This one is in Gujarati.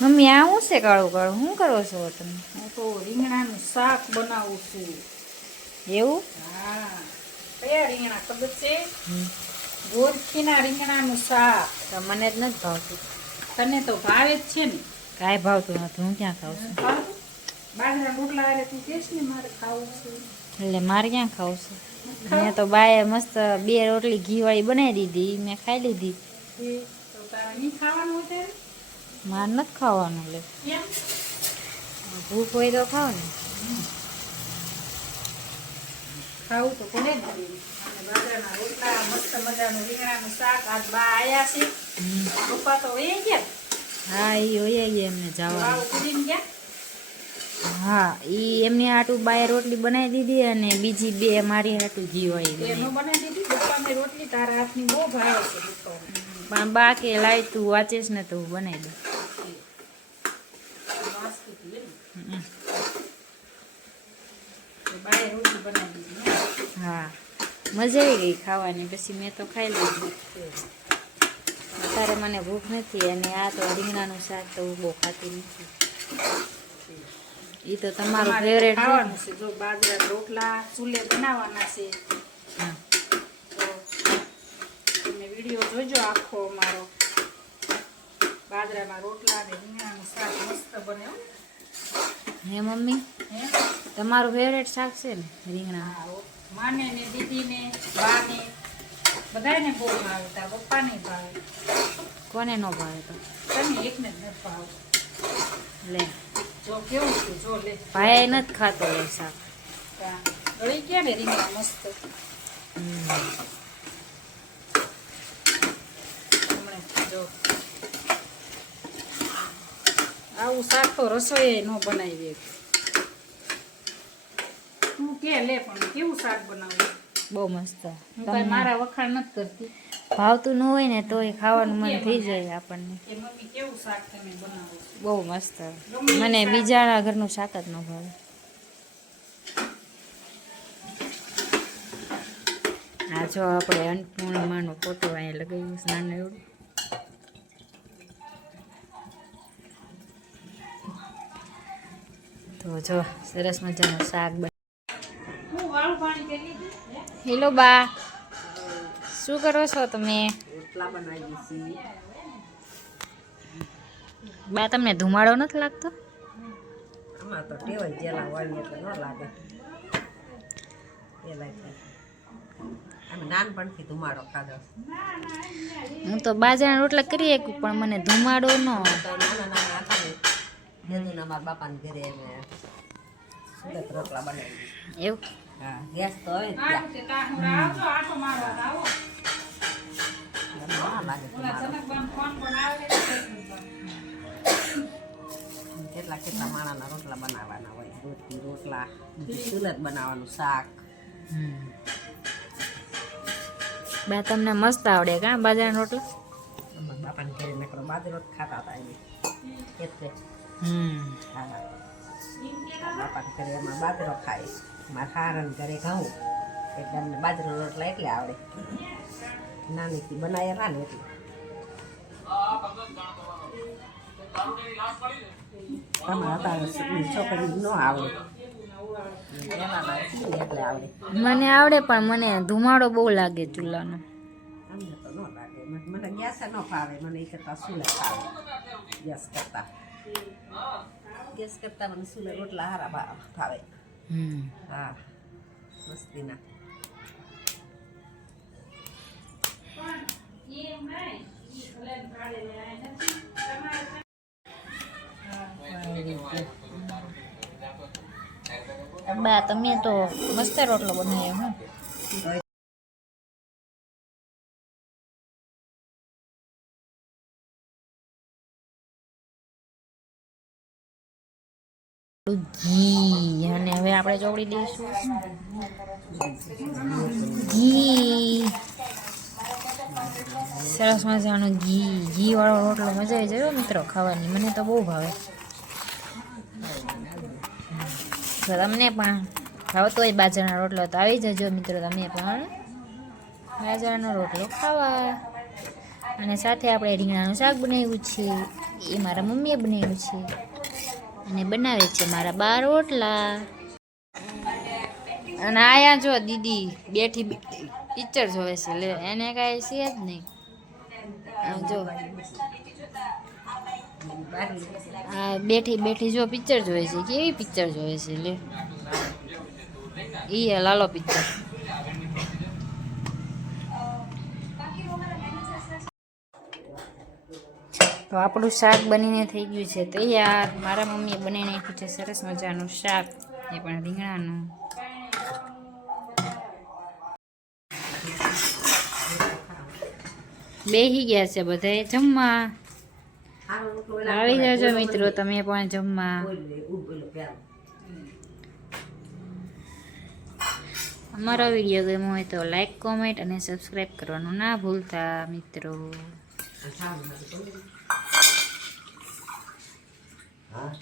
મમ્મી આ શું છે કાળું કાળું? શું કરો છો તમે? હું તો રીંગણાનું શાક બનાવું છું. એવું? હા. કયા રીંગણા ખબર છે? ગોરખીના રીંગણાનું શાક. મને જ નથી ભાવતું. તને તો ભાવે જ છે ને? કાંઈ ભાવતું નથી હું ક્યાં ખાઉં છું? બાજરા રોટલા એટલે તું કહેશ ને મારે ખાવું છે. એટલે મારે ક્યાં ખાવું છે? મેં તો બાએ મસ્ત બે રોટલી ઘીવાળી બનાવી દીધી મેં ખાઈ લીધી. મારે નથી ખાવાનું લે. ભૂખ હોય તો ખાવ ને. ખાવું તો પડે જ ને. અને બાજરાના રોટલા મસ્ત મજાનું રીંગણાનું શાક. આજ બા આયા છે. પપ્પા તો વહી ગયા. હા એ વહી ગયા એમને જવા ગયા? હા ઈ એમની હાટું બાય રોટલી બનાવી દીધી અને બીજી બે મારી હાટું ઘી હોય બનાવી દીધી પપ્પાની રોટલી તારા હાથની બહુ ભાવે છે પણ બા કે લાય તું વાંચીશ ને તો બનાવી દઉં. હે. મજા આવી ગઈ ખાવાની પછી મેં તો ખાઈ લીધું. અત્યારે મને ભૂખ નથી અને આ તો રીંગણાનું શાક તો બહુ ખાતી નથી. એ તો તમારું ફેવરેટ ખાવાનું છે. જો બાજરા રોટલા ચૂલે બનાવવાના છે. તમે વીડિયો જોજો આખો અમારો. બાજરાના રોટલા અને રીંગણાનું શાક મસ્ત બને હે. મમ્મી? હે? તમારું ફેવરેટ શાક છે ને? રીંગણા. હા, માને ને દીદીને બાને બધાને બહુ ભાવે. પપ્પા પપ્પાને ભાવે. કોને ન ભાવે તો? તમે એકને જ ન ભાવ. લે. જો કેવું છે જો લે. ભાઈ નથી ખાતો એ શાક. ગળી ગયા ને રીંગણા મસ્ત. હમણાં જો. આવું શાક તો રસોઈ ન બનાવી તું કે લે પણ કેવું શાક બનાવું? બહુ મસ્ત. હું મારા વખાણ નથી કરતી. ભાવતું ન હોય ને તોય ખાવાનું મન થઈ જાય આપણને. બહુ મસ્ત. મને બીજાના ઘરનું શાક જ ન ભાવે. આ જો આપણે અન્નપૂર્ણમાનો ફોટો અહીંયા લગાવ્યું સ્નાન એવું એવડું. તો જો સરસ મજાનું શાક હું હે? હેલો બા. શું કરો છો તમે? બા તમને ધુમાડો નથી લાગતો? હું તો બાજરાના રોટલા કરી શકું પણ મને ધુમાડો ન એવું? હા ગેસ તો હવે કેટલા કેટલા માણાના રોટલા બનાવવાના હોય રોટલી રોટલા સુરત બનાવવાનું શાક. બા તમને મસ્ત આવડે કા બાજરાના રોટલા? બાપાને ઘરે નકરો બાજરો જ ખાતા હતા એમ એટલે હમ. હા. બાપાને કરે એમાં બાજરો ખાય. મારા હારણ ઘરે ઘઉં. એટલે અમને બાજરો રોટલા એટલે આવડે. નાનીથી બનાવેલા ને એટલે મને આવડે પણ મને ધુમાડો બહુ લાગે ચૂલાનો. મને- ગેસ ન ફાવે. મને કરતાં સુલે ફાવે. ગેસ કરતાં. ગેસ કરતા મને સુલે રોટલા હારા ભાવે. હા. મસ્તીના. બા તમે તો મસ્ત રોટલો બનાવ્યો હું. ઘી. અને હવે આપણે ચોપડી દઈશું ઘી. સરસ મજાનું ઘી. ઘી વાળો રોટલો મજા આવી જાય મિત્રો ખાવાની. મને તો બહુ ભાવે. તો તમને પણ ભાવતો હોય બાજરાનો રોટલો તો આવી જજો મિત્રો તમે પણ. બાજરાનો રોટલો ખાવા. અને સાથે આપણે રીંગણાનું શાક બનાવ્યું છે. એ મારા મમ્મીએ બનાવ્યું છે. અને બનાવે છે મારા બાર રોટલા. અને આયા જો દીદી બેઠી પિક્ચર જોવે છે, લે, એને કાંઈ છે જ નહીં. જો. આ બેઠી બેઠી જો પિક્ચર જોવે છે, કેવી પિક્ચર જોવે છે, લે. ઈ લાલો પિક્ચર તો આપણું શાક બનીને થઈ ગયું છે તૈયાર. મારા મમ્મીએ બની નાખ્યું છે સરસ મજાનું શાક. એ પણ રીંગણાનું. બેહી ગયા છે બધાએ જમવા. આવી જાજો મિત્રો તમે પણ જમવા. અમારો વીડિયો ગમ્યો હોય તો લાઈક, કોમેન્ટ અને સબસ્ક્રાઈબ કરવાનું ના ભૂલતા મિત્રો. હા